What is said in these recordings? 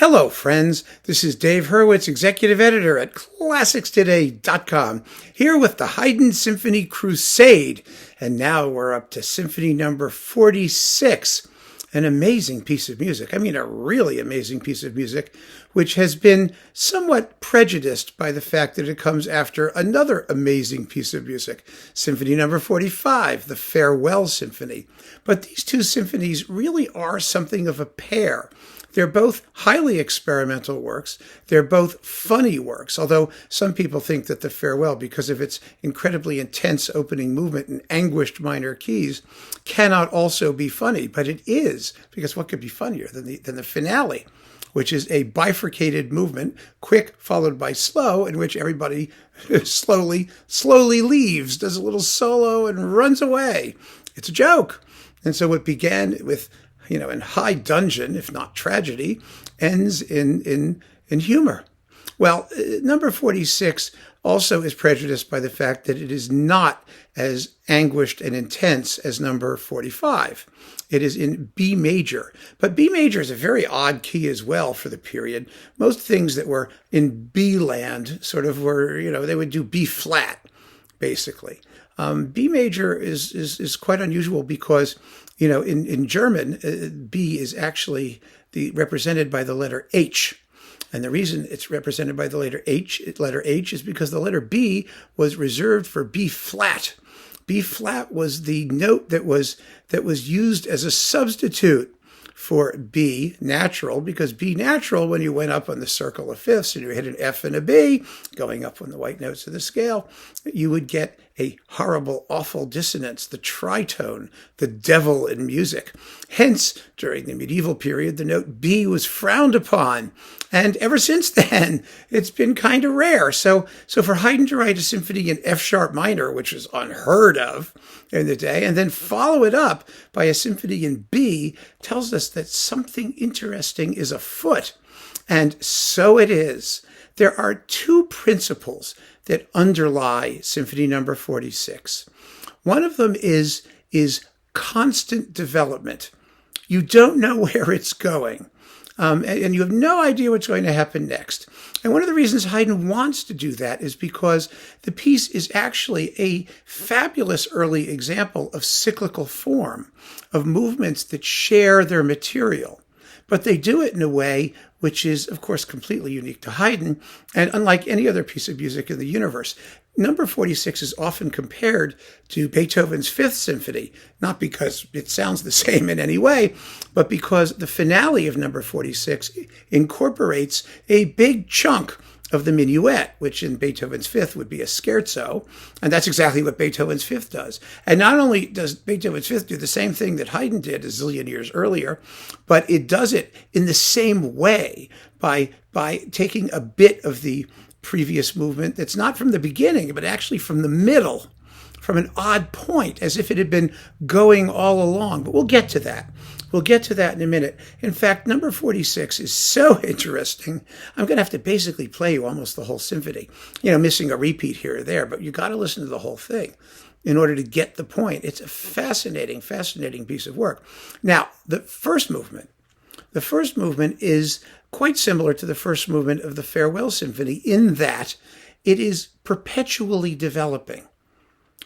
Hello, friends. This is Dave Hurwitz, Executive Editor at ClassicsToday.com, here with the Haydn Symphony Crusade. And now we're up to Symphony number 46, an amazing piece of music. I mean, a really amazing piece of music, which has been somewhat prejudiced by the fact that it comes after another amazing piece of music, Symphony number 45, the Farewell Symphony. But these two symphonies really are something of a pair. They're both highly experimental works. They're both funny works, although some people think that the Farewell, because of its incredibly intense opening movement and anguished minor keys, cannot also be funny. But it is, because what could be funnier than the finale, which is a bifurcated movement, quick followed by slow, in which everybody slowly leaves, does a little solo and runs away. It's a joke. And so what began with in high dudgeon, if not tragedy, ends in humor. Well, number 46 also is prejudiced by the fact that it is not as anguished and intense as number 45. It is in B major. But B major is a very odd key as well for the period. Most things that were in B land sort of were, they would do B flat, basically. B major is quite unusual because in German, B is actually represented by the letter H. And the reason it's represented by the letter H is because the letter B was reserved for B flat. B flat was the note that was used as a substitute for B natural, because B natural, when you went up on the circle of fifths and you hit an F and a B, going up on the white notes of the scale, you would get a horrible, awful dissonance, the tritone, the devil in music. Hence, during the medieval period, the note B was frowned upon. And ever since then, it's been kind of rare. So for Haydn to write a symphony in F sharp minor, which was unheard of in the day, and then follow it up by a symphony in B, tells us that something interesting is afoot. And so it is. There are two principles that underlie Symphony number 46. One of them is constant development. You don't know where it's going, and you have no idea what's going to happen next. And one of the reasons Haydn wants to do that is because the piece is actually a fabulous early example of cyclical form, of movements that share their material. But they do it in a way which is, of course, completely unique to Haydn, and unlike any other piece of music in the universe. Number 46 is often compared to Beethoven's Fifth Symphony, not because it sounds the same in any way, but because the finale of number 46 incorporates a big chunk of the minuet, which in Beethoven's Fifth would be a scherzo, and that's exactly what Beethoven's Fifth does. And not only does Beethoven's Fifth do the same thing that Haydn did a zillion years earlier, but it does it in the same way by taking a bit of the previous movement that's not from the beginning, but actually from the middle, from an odd point, as if it had been going all along. But we'll get to that. We'll get to that in a minute. In fact, number 46 is so interesting, I'm going to have to basically play you almost the whole symphony, missing a repeat here or there, but you got to listen to the whole thing in order to get the point. It's a fascinating piece of work. Now, the first movement is quite similar to the first movement of the Farewell Symphony in that it is perpetually developing.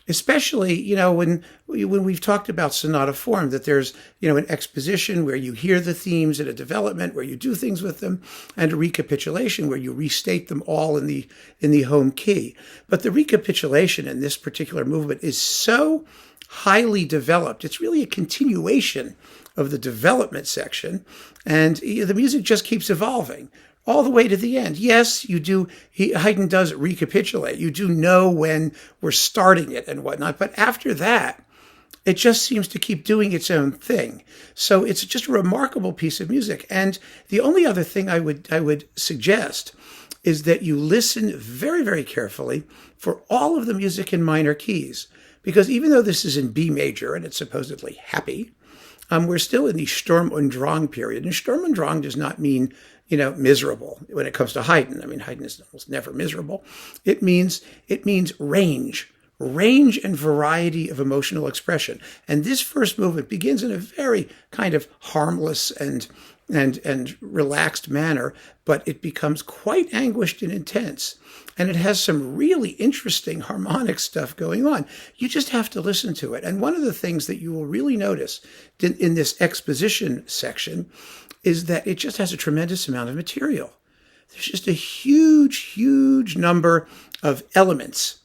Especially, when we've talked about sonata form, that there's, an exposition where you hear the themes, and a development where you do things with them, and a recapitulation where you restate them all in the home key. But the recapitulation in this particular movement is so highly developed. It's really a continuation of the development section, and the music just keeps evolving all the way to the end. Yes, Haydn does recapitulate. You do know when we're starting it and whatnot, but after that, it just seems to keep doing its own thing. So it's just a remarkable piece of music. And the only other thing I would suggest is that you listen very, very carefully for all of the music in minor keys, because even though this is in B major and it's supposedly happy, we're still in the Sturm und Drang period. And Sturm und Drang does not mean miserable when it comes to Haydn. I mean, Haydn is almost never miserable. It means range and variety of emotional expression. And this first movement begins in a very kind of harmless and and relaxed manner, but it becomes quite anguished and intense. And it has some really interesting harmonic stuff going on. You just have to listen to it. And one of the things that you will really notice in this exposition section is that it just has a tremendous amount of material. There's just a huge, huge number of elements.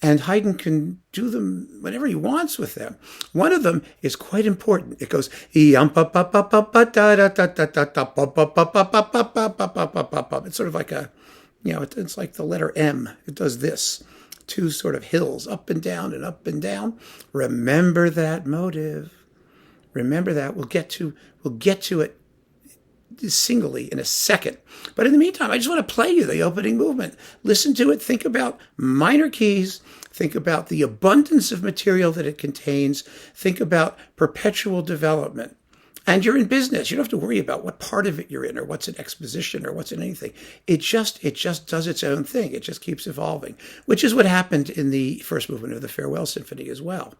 And Haydn can do them whatever he wants with them. One of them is quite important. It goes, it's sort of like a, it's like the letter M. It does this. Two sort of hills, up and down and up and down. Remember that motive. Remember that. We'll get to it singly in a second. But in the meantime, I just want to play you the opening movement. Listen to it. Think about minor keys. Think about the abundance of material that it contains. Think about perpetual development. And you're in business. You don't have to worry about what part of it you're in or what's an exposition or what's in anything. It just does its own thing. It just keeps evolving, which is what happened in the first movement of the Farewell Symphony as well.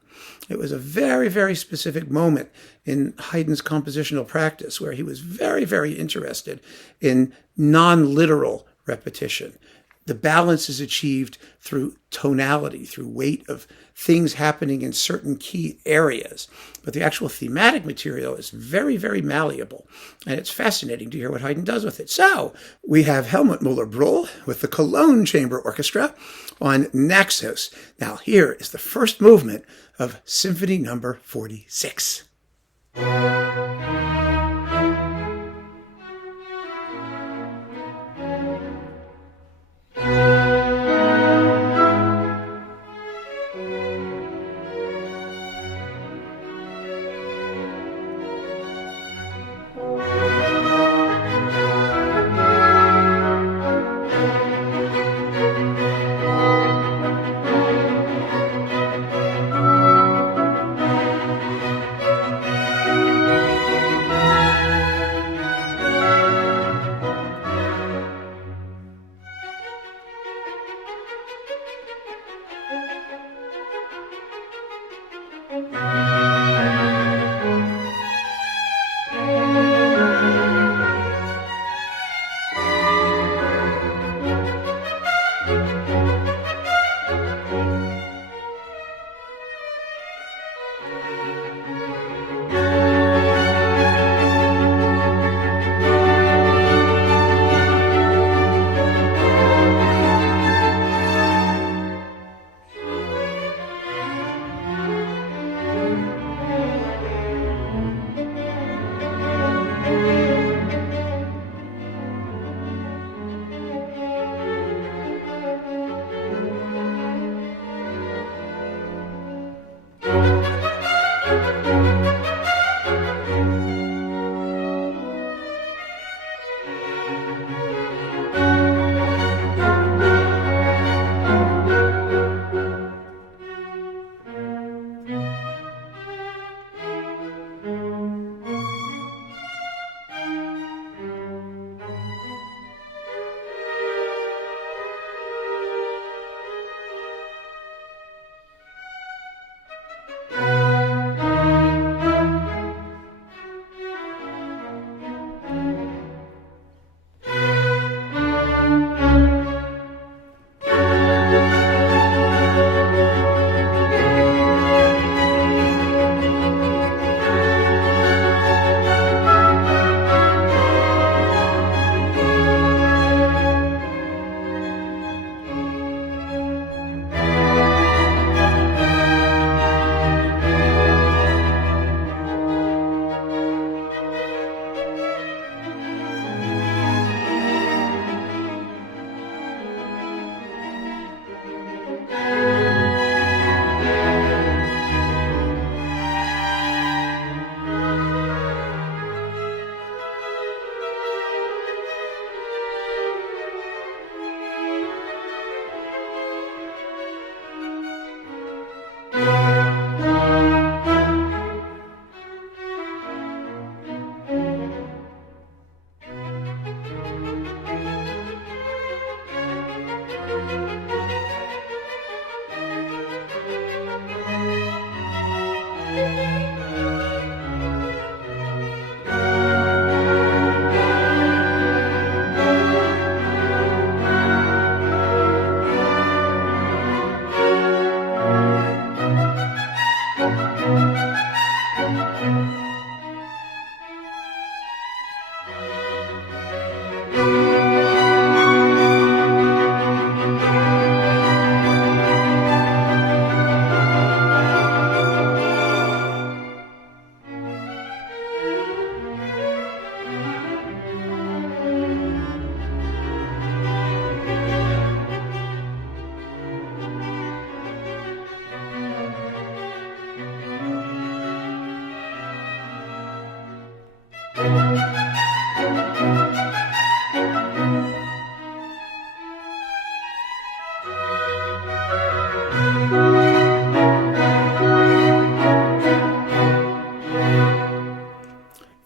It was a very, very specific moment in Haydn's compositional practice where he was very, very interested in non-literal repetition. The balance is achieved through tonality, through weight of things happening in certain key areas. But the actual thematic material is very, very malleable. And it's fascinating to hear what Haydn does with it. So we have Helmut Müller-Brühl with the Cologne Chamber Orchestra on Naxos. Now here is the first movement of Symphony No. 46.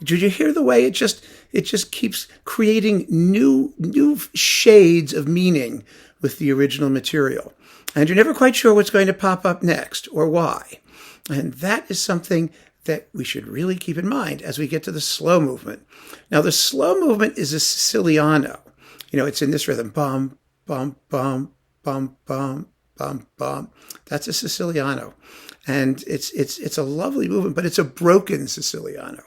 Did you hear the way it just keeps creating new shades of meaning with the original material? And you're never quite sure what's going to pop up next or why. And that is something that we should really keep in mind as we get to the slow movement. Now, the slow movement is a Siciliano. It's in this rhythm. Bum, bum, bum, bum, bum, bum, bum. That's a Siciliano. And it's a lovely movement, but it's a broken Siciliano.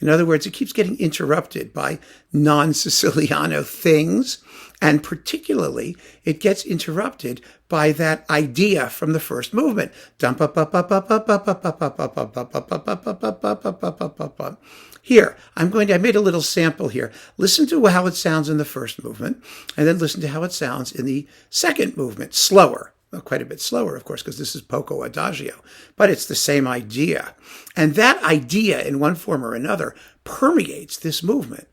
In other words, it keeps getting interrupted by non-Siciliano things, and particularly it gets interrupted by that idea from the first movement. Here, I made a little sample here. Listen to how it sounds in the first movement, and then listen to how it sounds in the second movement, slower. Well, quite a bit slower, of course, because this is poco adagio, but it's the same idea. And that idea, in one form or another, permeates this movement.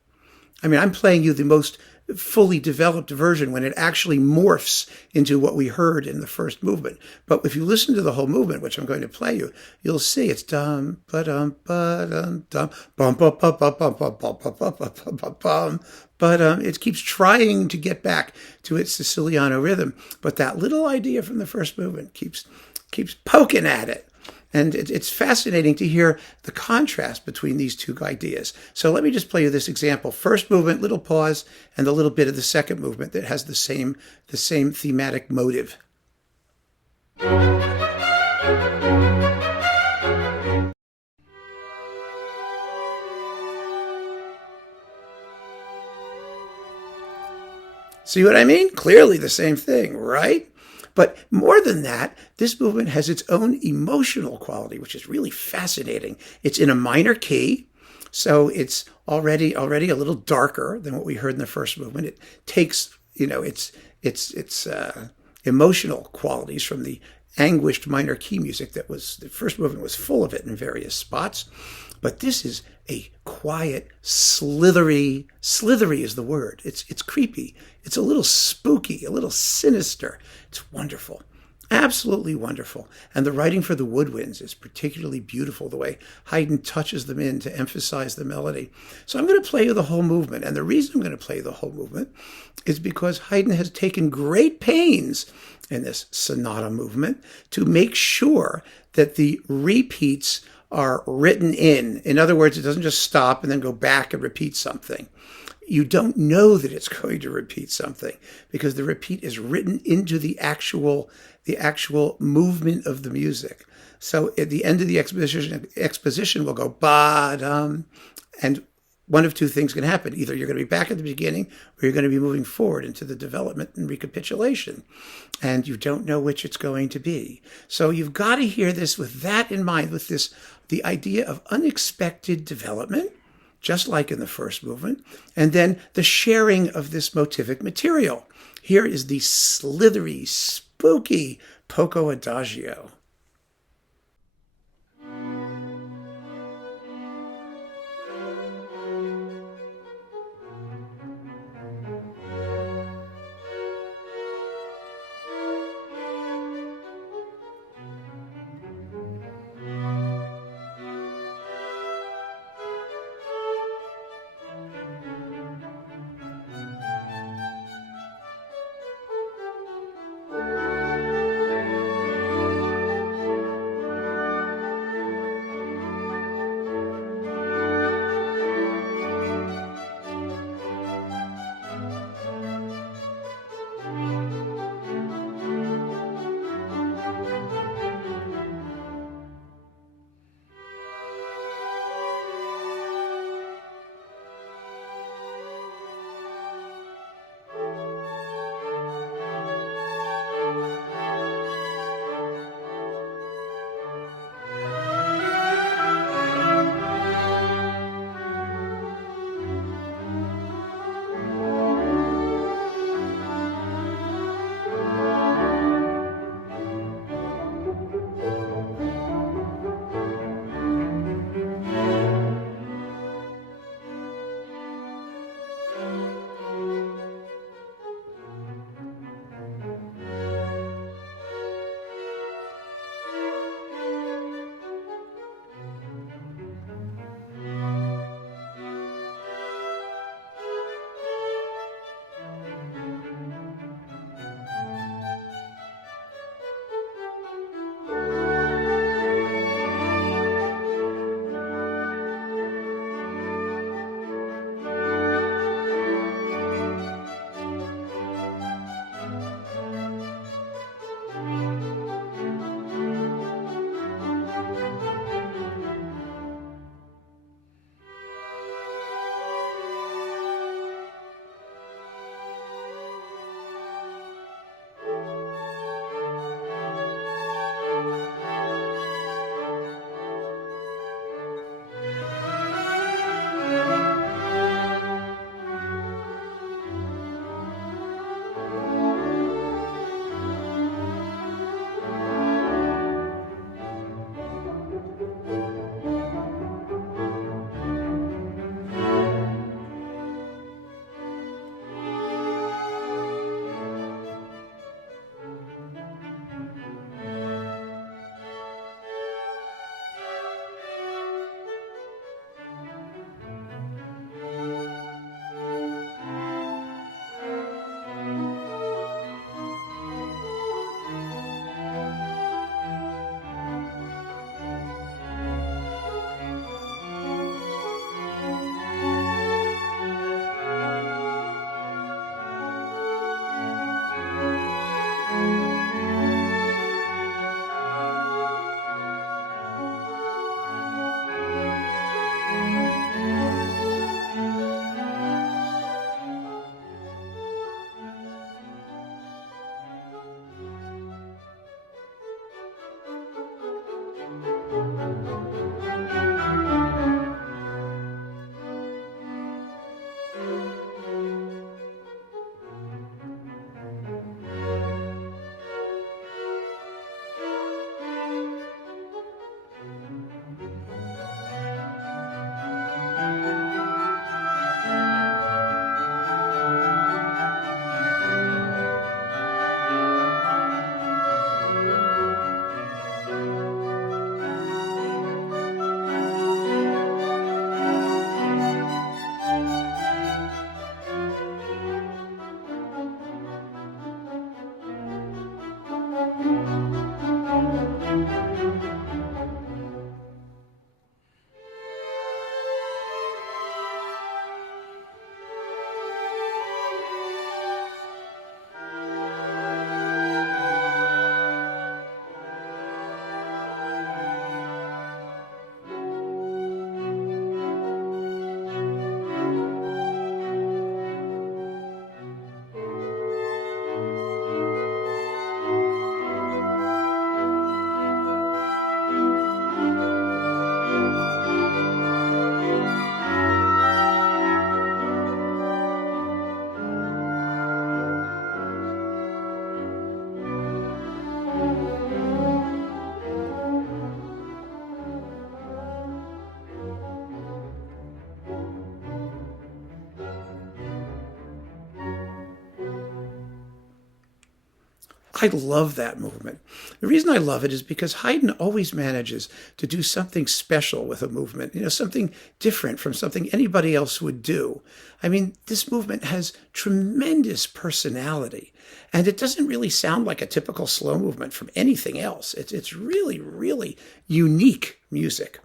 I'm playing you the most fully developed version when it actually morphs into what we heard in the first movement. But if you listen to the whole movement, which I'm going to play you, you'll see it's dum ba dum ba dum dum bum bum bum bum bum bum bum bum bum bum bum. But it keeps trying to get back to its Siciliano rhythm. But that little idea from the first movement keeps poking at it. And it's fascinating to hear the contrast between these two ideas. So let me just play you this example. First movement, little pause, and a little bit of the second movement that has the same thematic motive. See what I mean? Clearly the same thing, right? But more than that, this movement has its own emotional quality, which is really fascinating. It's in a minor key, so it's already a little darker than what we heard in the first movement. It takes, its emotional qualities from the anguished minor key music that was, the first movement was full of it in various spots. But this is a quiet, slithery is the word. It's creepy. It's a little spooky, a little sinister. It's wonderful. Absolutely wonderful. And the writing for the woodwinds is particularly beautiful, the way Haydn touches them in to emphasize the melody. So I'm going to play you the whole movement. And the reason I'm going to play the whole movement is because Haydn has taken great pains in this sonata movement to make sure that the repeats are written in. In other words, it doesn't just stop and then go back and repeat something. You don't know that it's going to repeat something because the repeat is written into the actual movement of the music. So at the end of the exposition will go ba-dum, and one of two things can happen. Either you're going to be back at the beginning or you're going to be moving forward into the development and recapitulation. And you don't know which it's going to be. So you've got to hear this with that in mind, with the idea of unexpected development, just like in the first movement, and then the sharing of this motivic material. Here is the slithery, spooky poco adagio. I love that movement. The reason I love it is because Haydn always manages to do something special with a movement, something different from something anybody else would do. I mean, this movement has tremendous personality, and it doesn't really sound like a typical slow movement from anything else. It's really, really unique music.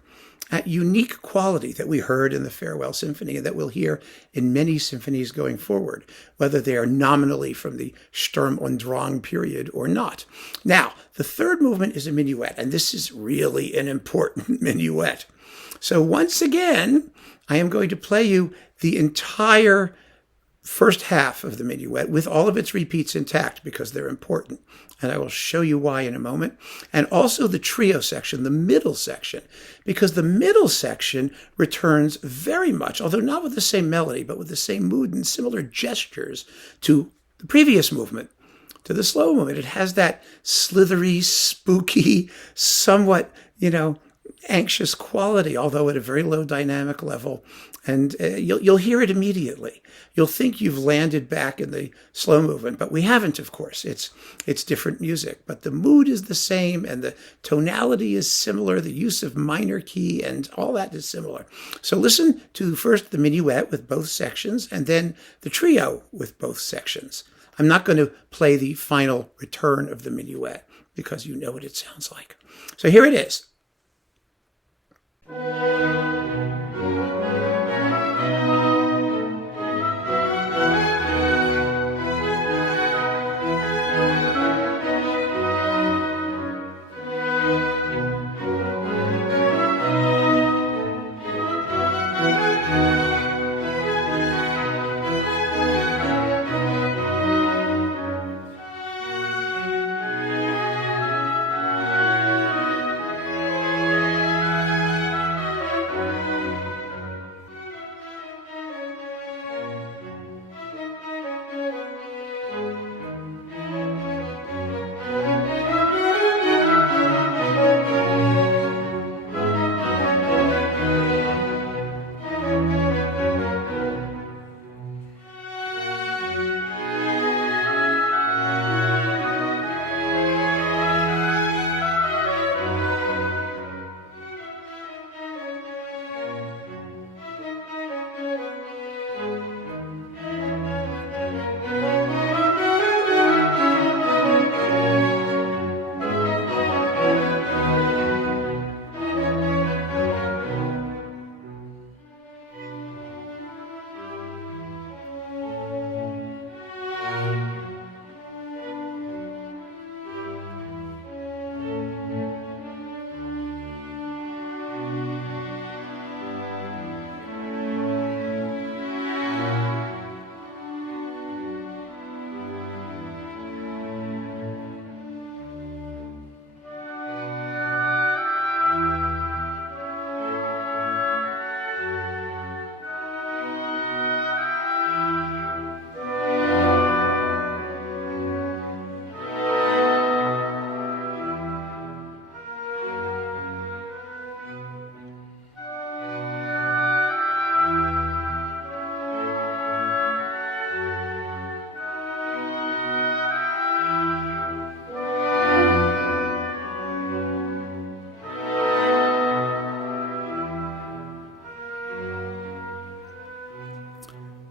That unique quality that we heard in the Farewell Symphony and that we'll hear in many symphonies going forward, whether they are nominally from the Sturm und Drang period or not. Now, the third movement is a minuet, and this is really an important minuet. So once again, I am going to play you the entire first half of the minuet with all of its repeats intact because they're important. And I will show you why in a moment. And also the trio section, the middle section, because the middle section returns very much, although not with the same melody, but with the same mood and similar gestures to the previous movement, to the slow movement. It has that slithery, spooky, somewhat, anxious quality, although at a very low dynamic level. And you'll hear it immediately. You'll think you've landed back in the slow movement, but we haven't, of course. It's different music, but the mood is the same, and the tonality is similar. The use of minor key and all that is similar. So listen to first the minuet with both sections, and then the trio with both sections. I'm not going to play the final return of the minuet because you know what it sounds like. So here it is.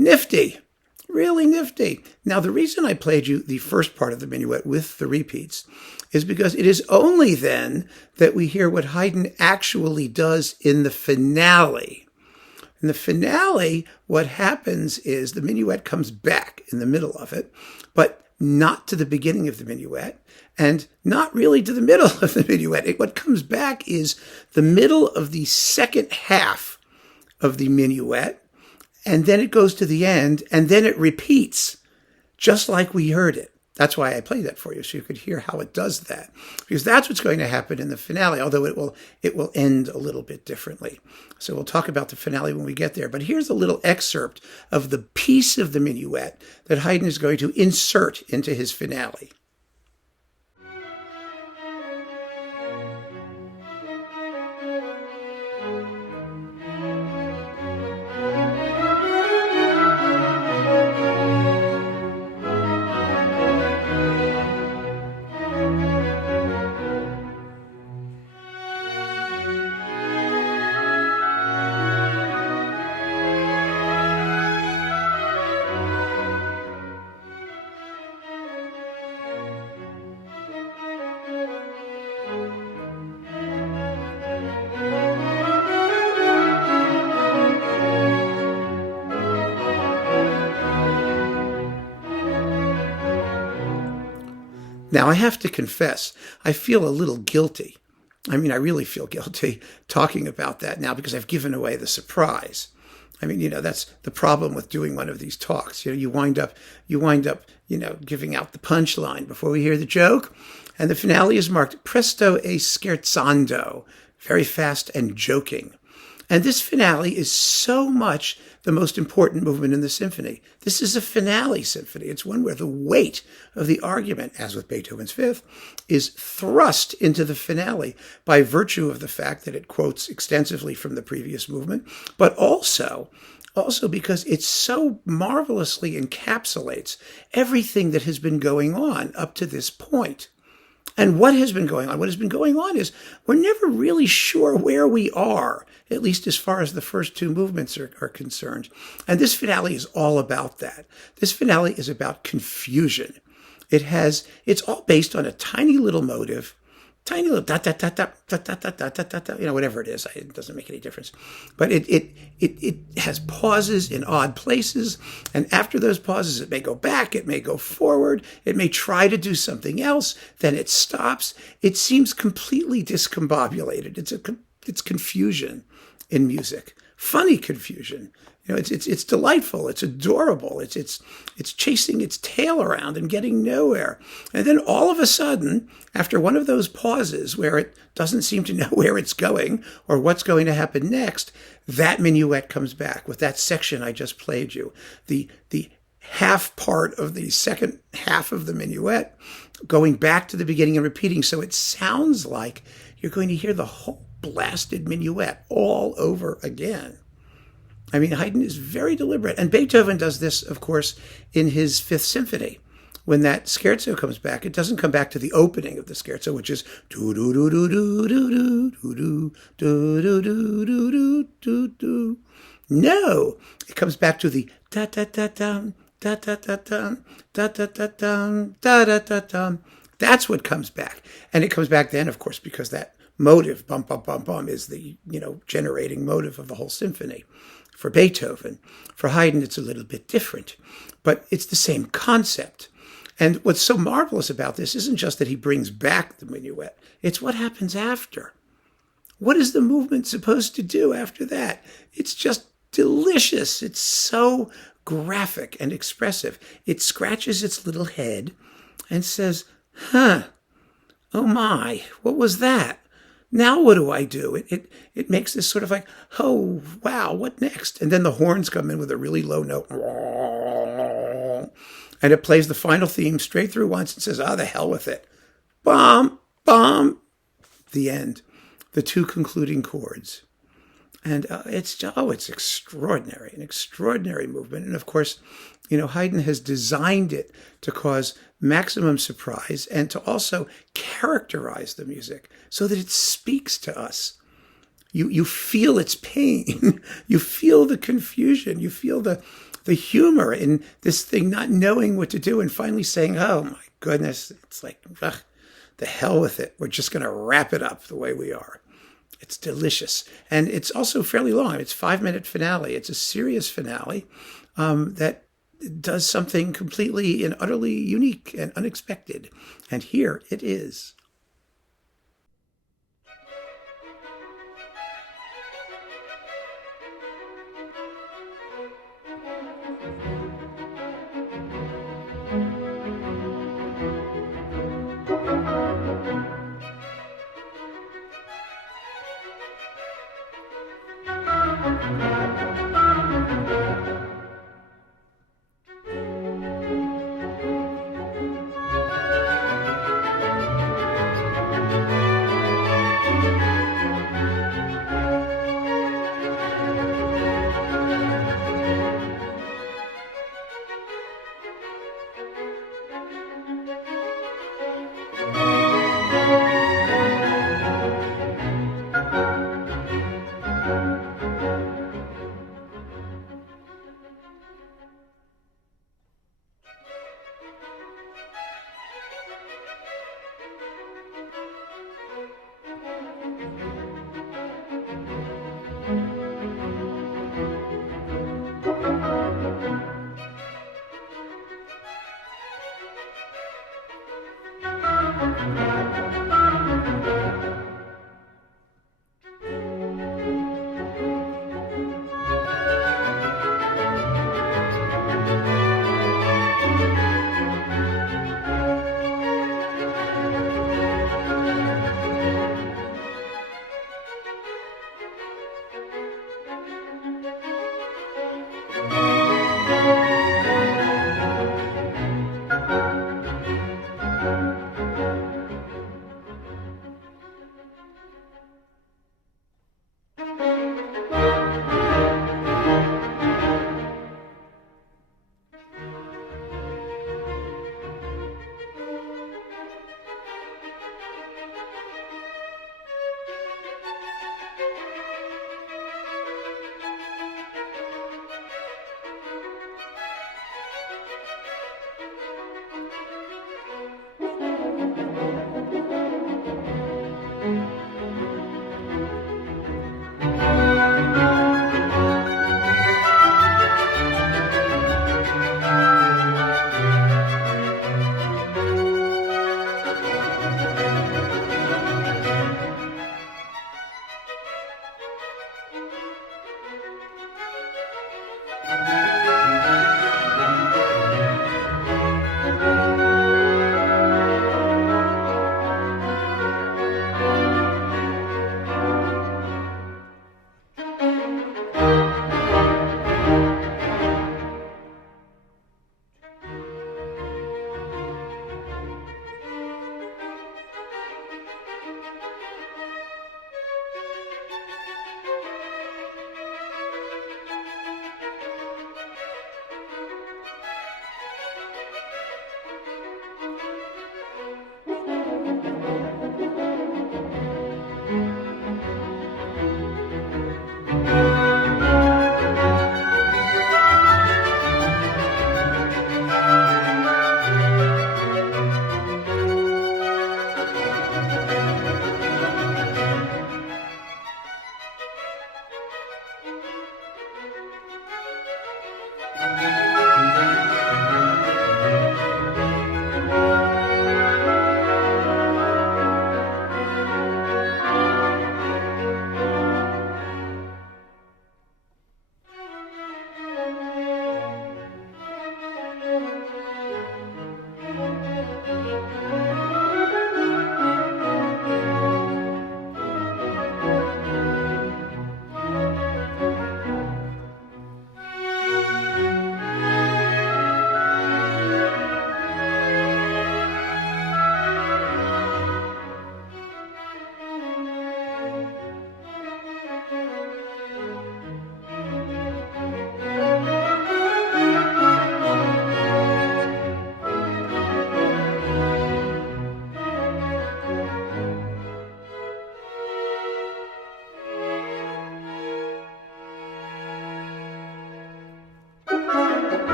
Nifty, really nifty. Now, the reason I played you the first part of the minuet with the repeats is because it is only then that we hear what Haydn actually does in the finale. In the finale, what happens is the minuet comes back in the middle of it, but not to the beginning of the minuet, and not really to the middle of the minuet. What comes back is the middle of the second half of the minuet, and then it goes to the end, and then it repeats, just like we heard it. That's why I played that for you, so you could hear how it does that. Because that's what's going to happen in the finale, although it will end a little bit differently. So we'll talk about the finale when we get there. But here's a little excerpt of the piece of the minuet that Haydn is going to insert into his finale. Now, I have to confess, I feel a little guilty. I mean, I really feel guilty talking about that now because I've given away the surprise. I mean, that's the problem with doing one of these talks. You wind up, giving out the punchline before we hear the joke. And the finale is marked presto e scherzando, very fast and joking. And this finale is so much the most important movement in the symphony. This is a finale symphony. It's one where the weight of the argument, as with Beethoven's Fifth, is thrust into the finale by virtue of the fact that it quotes extensively from the previous movement, but also because it so marvelously encapsulates everything that has been going on up to this point. And what has been going on? What has been going on is we're never really sure where we are, at least as far as the first two movements are concerned. And this finale is all about that. This finale is about confusion. It's all based on a tiny little motive, tiny little da da da da da da da da da da, whatever it is. It doesn't make any difference. But it has pauses in odd places, and after those pauses, it may go back, it may go forward, it may try to do something else, then it stops. It seems completely discombobulated. It's confusion in music, funny confusion. It's delightful. It's adorable. It's chasing its tail around and getting nowhere. And then all of a sudden, after one of those pauses where it doesn't seem to know where it's going or what's going to happen next, that minuet comes back with that section I just played you. The half part of the second half of the minuet going back to the beginning and repeating. So it sounds like you're going to hear the whole blasted minuet all over again. I mean, Haydn is very deliberate. And Beethoven does this, of course, in his Fifth Symphony. When that scherzo comes back, it doesn't come back to the opening of the scherzo, which is do do do do do do do do do do do do do do. No, it comes back to the da da da dum da da da dum da da da dum da da da dum. That's what comes back, and it comes back then, of course, because that motive, bum bum bum bum, is the generating motive of the whole symphony. For Beethoven, for Haydn, it's a little bit different, but it's the same concept. And what's so marvelous about this isn't just that he brings back the minuet, it's what happens after. What is the movement supposed to do after that? It's just delicious. It's so graphic and expressive. It scratches its little head and says, oh my, what was that? Now what do I do? It makes this sort of like, oh, wow, what next? And then the horns come in with a really low note. And it plays the final theme straight through once and says, the hell with it. Bum, bum. The end. The two concluding chords. And it's extraordinary, an extraordinary movement. And of course, Haydn has designed it to cause maximum surprise and to also characterize the music so that it speaks to us. You feel its pain. You feel the confusion. You feel the humor in this thing not knowing what to do and finally saying, oh my goodness, it's like, the hell with it. We're just going to wrap it up the way we are. It's delicious. And it's also fairly long. It's 5-minute finale. It's a serious finale that does something completely and utterly unique and unexpected. And here it is.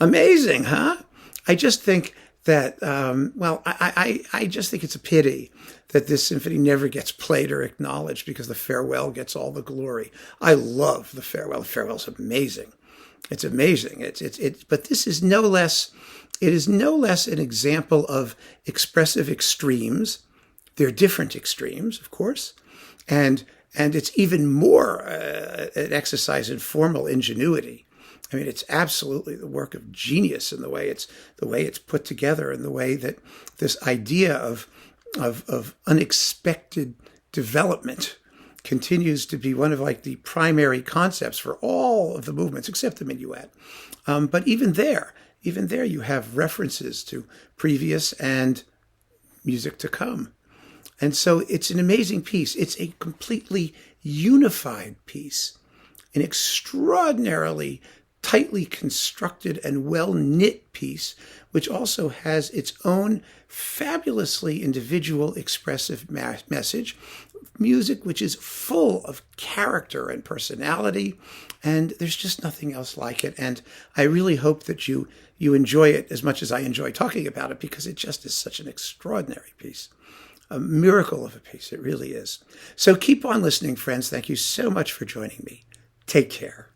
Amazing, huh? I just think that, I just think it's a pity that this symphony never gets played or acknowledged because the farewell gets all the glory. I love the farewell. The farewell's amazing. It's amazing. But this is no less, it is no less an example of expressive extremes. They're different extremes, of course. And it's even more an exercise in formal ingenuity. I mean, it's absolutely the work of genius in the way it's put together, and the way that this idea of unexpected development continues to be one of like the primary concepts for all of the movements, except the minuet. But even there you have references to previous and music to come. And so it's an amazing piece. It's a completely unified piece, an extraordinarily tightly constructed and well-knit piece, which also has its own fabulously individual expressive message, music which is full of character and personality, and there's just nothing else like it. And I really hope that you enjoy it as much as I enjoy talking about it, because it just is such an extraordinary piece. A miracle of a piece, it really is. So keep on listening, friends. Thank you so much for joining me. Take care.